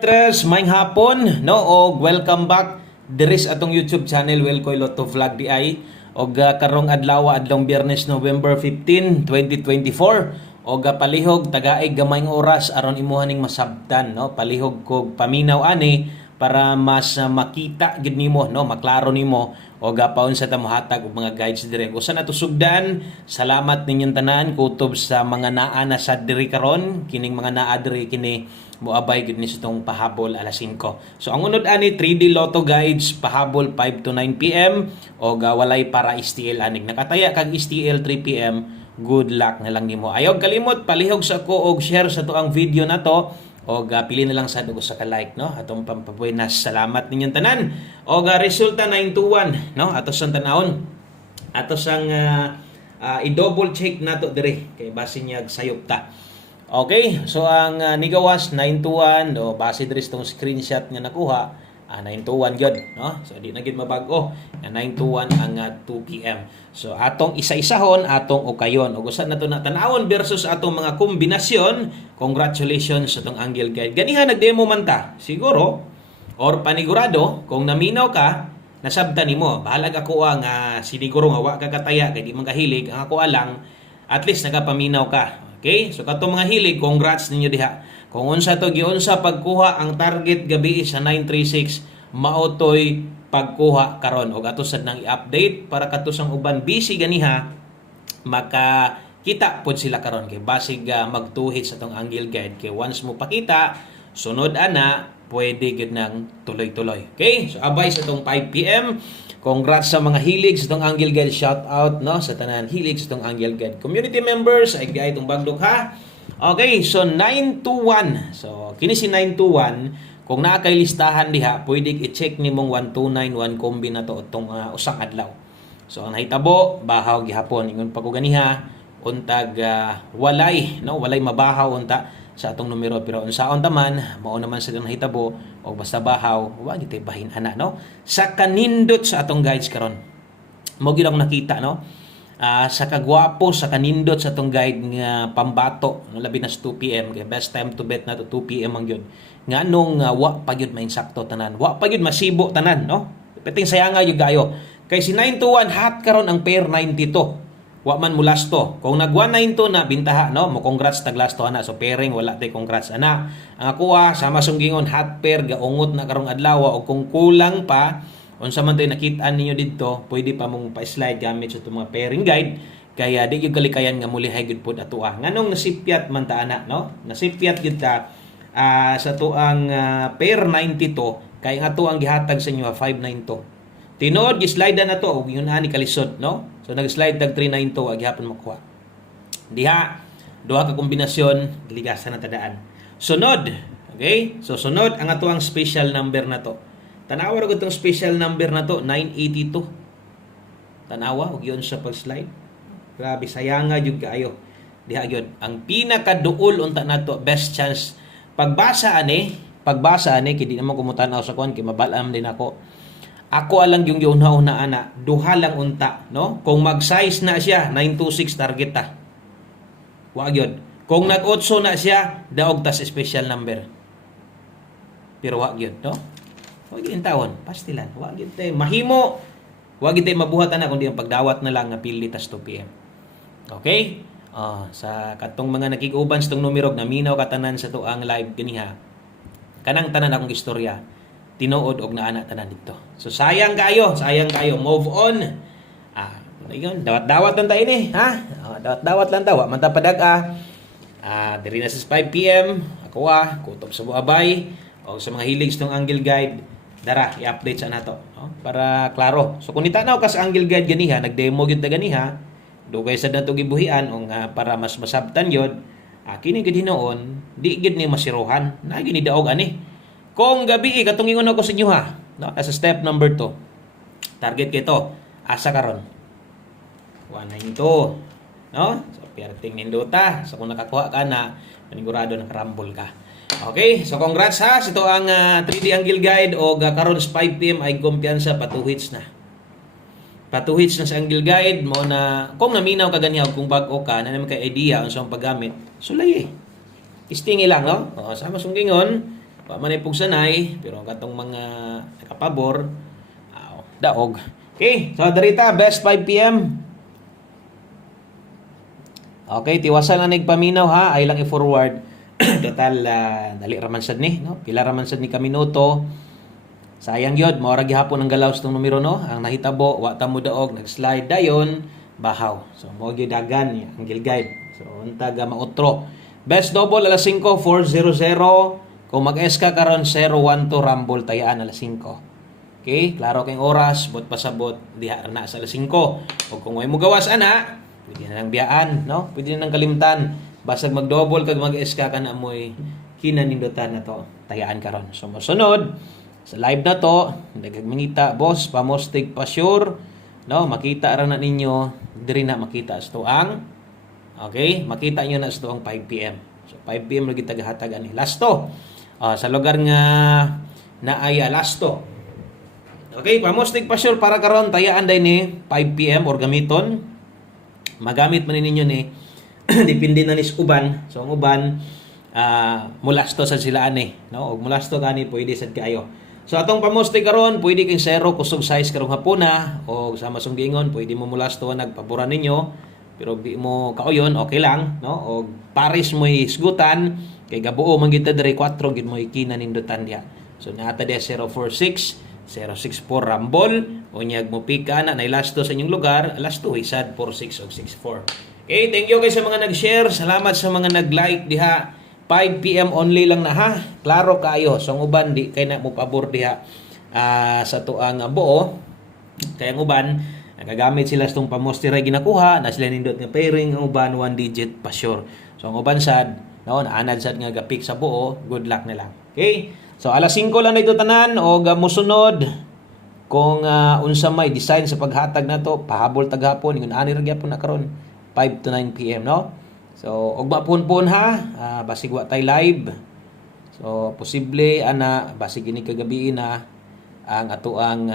Tres, maayong hapon, no? O welcome back diris atong YouTube channel Welkoy Lotto Vlog DI. Og karong adlaw adlong Biyernes November 15, 2024. Og palihog tagaig gamayng oras aron imuhaning masabtan, no? Palihog kog paminaw ani para mas makita gid nimo, no? Maklaro nimo og paun sa tamuhatag og mga guides dire. Usa na to sugdan. Salamat ninyong tanan kutob sa mga naa na sa diri karon, kining mga naa diri kini moabay gid ni sa tong pahabol alas 5. So ang unod ani 3D Lotto Guides pahabol 5 to 9 PM o walay para STL anig. Nakataya kag STL 3 PM. Good luck na lang nimo. Ayaw kalimot palihog sa ko og share sa to ang video na to o pili na lang sa dugo sa ka-like, no? Atong pampabuenas. Salamat ninyong tanan. O resulta 921, no? Ato sang tanawon. Ato sang i-double check nato dire kay base niya sayop ta. Okay, so ang nigawas 921 o base diri tong screenshot nga nakuha, 921 gyud, no? So di na gid mabag-o. 921 ang 2 PM. So atong isa-isahon, atong ukayon. Ug usa na to na tan-awon versus atong mga kombinasyon. Congratulations sa tong Angle Guide. Ganiha nagdemo man ta. Siguro or panigurado kung naminaw ka, nasabtan nimo. Bahalag ako ang siniguro nga wa ka kataya kay di man kahilig, ang ako alang at least nagapaminaw ka. Okay? So katong mga hilig, congrats ninyo diha. Kung unsa to giunsa pagkuha ang target gabi sa 936, maotoy pagkuha karon og ato sad nang i-update para katusang uban busy ganiha makakita pod sila karon kay basig magtuhid sa tong Angle Guide kay once mo pakita sunod ana pwede gid nang tuloy-tuloy. Okay? So abay sa tong 5 PM. Congrats sa mga hilig sa tong Angle Guide. Shout out, no, sa tanan hilig sa tong Angle Guide. Community members, ay gay itong bagdok ha. Okay, so 921. So kini si 921, kung naa kay listahan diha, pwede i-check nimong 1291 kombi na to utong usang adlaw. So ang nahitabo, bahaw gihapon ingon pa ko ganiha, untag walay, no, walay mabahaw unta sa atong numero, pero unsaon taman mao naman sa nahitabo o basta bahaw wa gitay bahin ana, no, sa kanindot sa atong guides karon. Mo gid akong nakita, no, sa kagwapo sa kanindot sa atong guide nga pambato, no, labi na sa 2 PM kay best time to bet na to 2 PM ang gyud nga nung wa pa gyud mainsakto tanan, wa pa gyud masibo tanan, no, peting sayanga gyud gayo kay si 921 hot karon ang pair 92. Wa man mo lasto. Kung nag 192 na bintaha, no, mo congrats tag lasto ana. So pairing wala tay congrats ana. Ang akuha sama sunggingon hot pair gaungot na karong adlaw o kung kulang pa unsa man tay nakit-an ninyo didto, pwede pa mong pa-slide gamit sa mga pairing guide. Kaya di gyud kalikayan nga mulihay gyud pod atoa. Nganong nasipyat man ta ana, no? Nasipyat gyud ta sa tuang pair 92 kay nga to ang gihatag sa inyo 592. Tinuod gi-slide na to og yun ani kalisod, no? So nag-slide tag 392 ag hapon makuha. Diha duha ka kombinasyon ligasan na tadaan. Sunod, okay? So sunod ang atuang special number na to. Tanawa ra gud tong special number na to 982. Tanawa og yun sa pag-slide. Grabe sayanga jud kaayo. Diha gyud ang pinakaduol unta nato best chance pagbasa ani kay di naman kumutanaw sa kuan kay mabalam din ako. Ako alang yung una ana, duha lang unta, no? Kung mag-size na siya, 926 target ta. Wa gyud. Kung nag-8 na siya, daog ta sa special number. Pero wa gyud, no? Wa gyud tawon, pastilan. Wa gyud tay mahimo. Wa gyud tay mabuhat ana kundi ang pagdawat na lang nga pili tas 2 PM. Okay? Sa katong mga nakig-uban sa tong numero naminaw katanan sa tuang live kaniha. Kanang tanan akong istorya. Tinuod og naana tanan dito. So sayang kayo. Move on. Ayun, dawat-dawat lang tayo ni, ha? Dawat-dawat lang tayo. Man ta padag diri na sa 5 PM. Ako kutob sa buabay o sa mga hilig ng Angle Guide. Dara, i-update sa nato, no? Para klaro. So kung nitanaw ka sa Angle Guide ganiha, nag-demo gyud ta ganiha, dugay sa nato gibuhian o para mas masabtan yun. Kini gid hinoon, di gid ni masiruhan. Na gini daog ani. Kung gabi katong ingon ako sa inyo ha, no? As a step number 2. Target kito, asa karon. 192, no? So perting nindota. So kung nakakuha ka na, panigurado nakarambol ka. Okay, so congrats ha. Ito ang 3D Angle Guide o karon sa 5 PM ay kumpiyansa patuhits na. Patuhits na sa Angle Guide mo na kung naminaw ka ganiha kung bag-o ka na naman kay idea unsa ang paggamit. Sulay Istingi lang, no? Sama sunggingon Pa man pug sanay pero katong mga nakapabor daog. Okay, so darita best 5 PM. Okay, tiwasan lang nagpaminaw ha, ay lang i-forward. Total dali raman sad ni, no? Pila raman sad ni ka minuto. Sayang yod, maura gihapon ang galaw sa tong numero no. Ang nahitabo, wa ta mo daog nag-slide dayon, bahaw. So mo gyud dagan ni ang guide. So unta ga mautro. Best double alas 5 400. Kung mag-S ka karon 012 rumble tayaan alas 5. Okay, klaro kayong oras, bot pasabot diha na sa alas 5. O kung way mo gawas ana, pwede na nang biyaan, no? Pwede na nang kalimtan. Basag mag-double kag mag-S ka kana moy kinanindutan na to tayaan karon. So mosunod sa live na to, dagag mangita boss, pamostig pa sure, no? Makita ra na ninyo diri na makita sto ang okay, makita nyo na sto ang 5 PM. So 5 PM lagi tagahatag ani. Lasto. Sa lugar nga naaya lasto. Okay, pamostig pa sure para karon tayaan day ni 5 PM or gamiton. Magamit man ninyo ni depende na ni uban. So ang uban mulasto sa sila ani, no? Og mulasto gani pwede sad kaayo. So atong pamostig karon pwede king 0 kusog size karong hapuna o sa masunggingon pwede mo mulasto nagpaboran ninyo pero di mo kauyon okay lang, no? Og paris mo isgutan kay gabuo man gid diri 4 gid mo ikinanindutan diha. So naata dia 046 064 Rambol unyag mo pika na nailasto sa inyong lugar alas 2 isad 46 og 64. Okay, thank you guys sa mga nag-share. Salamat sa mga nag-like diha. 5 PM only lang na ha. Klaro kayo. So ang uban di kay na mo pabor diha sa tuang buo. Kay ang uban nagagamit sila sa tong pamostira ginakuha na sila nindot nga pairing ang uban 1 digit pa sure. So ang uban sad no naanad sad nga gapik sa buo, good luck na lang. Okay? So alas 5 lang na ito tanan o musunod kung unsa may design sa paghatag na to pahabol taghapon ingon ani ra gyapon na karon 5 to 9 PM no. So og mapun-pun ha basig wa tay live. So posible ana basig ini kagabi na ang ato ang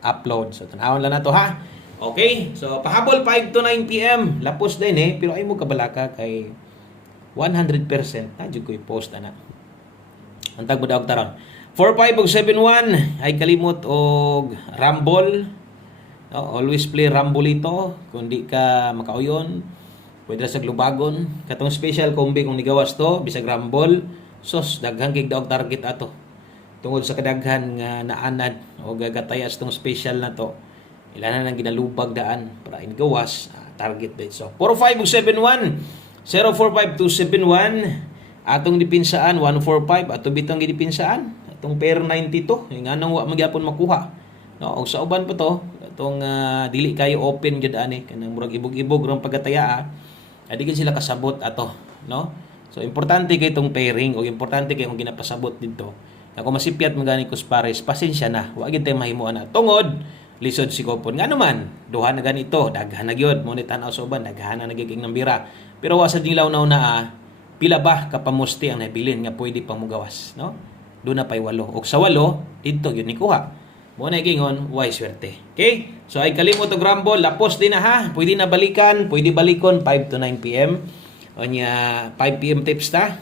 upload. So tan-awon lang nato ha. Okay? So pahabol 5 to 9 PM lapos din pero ay mo kabalaka kay 100% na jud ko i-post ana. Antag mo daog taron. 45 og 71 ay kalimot og Rumble. No, always play Rumble ito kung di ka makauyon. Pwede sa lubagon. Katong special kombi kung nigawas to bisag Rumble. Sos daghang gig daog target ato. Tungod sa kadaghan nga naanad o gagatayas tong special na to. Ilan na nang ginalubag daan para ingawas target bait. So 45 og 71 045271 atong dipinsaan 145 ato bitong gidipinsaan atong pair 92 nganong wa magyapon makuha no og sa uban pa to atong dili kayo open gyud ani kanang murag ibog-ibog rong pagkataya adi gyud sila kasabot ato no so importante kay itong pairing o importante kay kung ginapasabot dito ako masipyat magani kus pares pasensya na wa gyud tay mahimuan na tungod lisod si kopon ngano man duha na ganito daghan na gyud mo ni tan-aw sa uban daghan na nagiging nambira pero wa sa dilaw na pila ba kapamusti ang nabilin nga pwede pang mugawas no do na pay 8 og sa 8 didto gyud ni kuha mo na gingon way swerte okay so ay kalimot og Rumble lapos din na ha pwede na balikan pwede balikon 5 to 9 PM onya 5 PM tips ta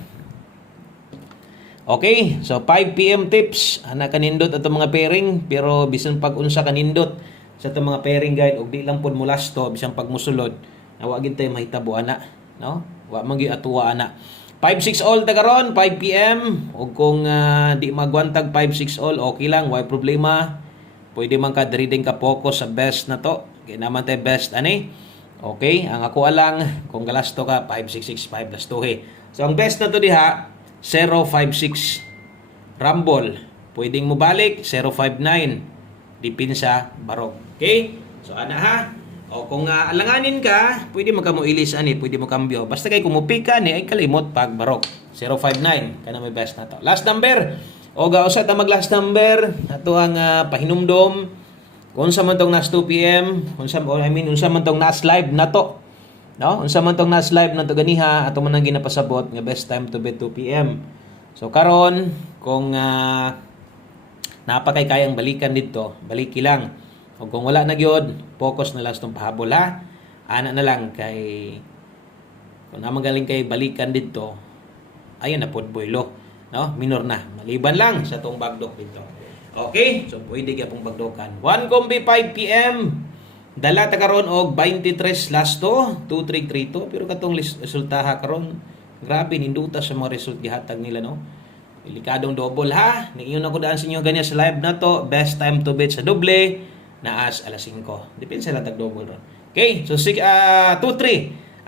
okay so 5 PM tips ana kanindot ato mga pairing pero bisan pag unsa kanindot sa ato mga pairing guide og di lang pud mulasto bisan pag musulod nawa gid tay mahitabo ana no wa man gyud atuwa ana 5-6 all ta karon 5 PM ug kung di magwantag 5-6 all okay lang way problema pwede man ka diri din ka focus sa best na to kay naman tay best ani okay ang ako alang kung galasto ka 5-6-6-5 plus 2 so ang best na to diha 0-5-6 Rumble pwedeng mo balik 0-5-9 dipinsa barog okay so ana ha o kung alanganin ka, pwede mo ka mo ilis ani, pwede mo kambyo. Basta kay kumupi ka ni ay kalimot pag barok. 059 kana may best na to. Last number. O gausa ta mag last number. Ato ang pahinumdom. Kung sa man tong nas 2 PM, unsa man tong nas live na to. No? Unsa man tong nas live na to ganiha, ato man ang ginapasabot nga best time to bet 2 PM. So karon kung napakay kayang balikan dito, baliki lang. O kung wala na gyud, focus na lang sa pahabol ha. Ana na lang kay kung na magaling kay balikan dito, ayun na pod boylo. no? Minor na. Maliban lang sa tong bagdok dito. Okay? So pwede gyapon bagdokan. 1 kombi 5 PM. Dala ta karon og 23 last to 2332 pero katong resultaha karon grabe ninduta sa mga result gihatag nila, no? Delikadong double ha. Niingon ako daan sa inyo ganyan sa live na to. Best time to bet sa doble na as alas 5. Depende lang tag double ron. Okay? So 2-3.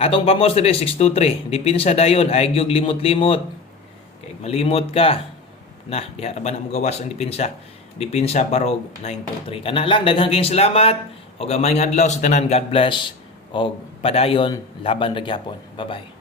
Atong pamos diri 6-2-3. Dipinsa dayon ay gyud limot-limot. Okay, malimot ka. Na, diha ra ba na mo gawas ang dipinsa. Dipinsa barog 9-3. Kana lang daghang kayong salamat. O gamayng adlaw sa tanan. God bless. O padayon laban ra gyapon. Bye-bye.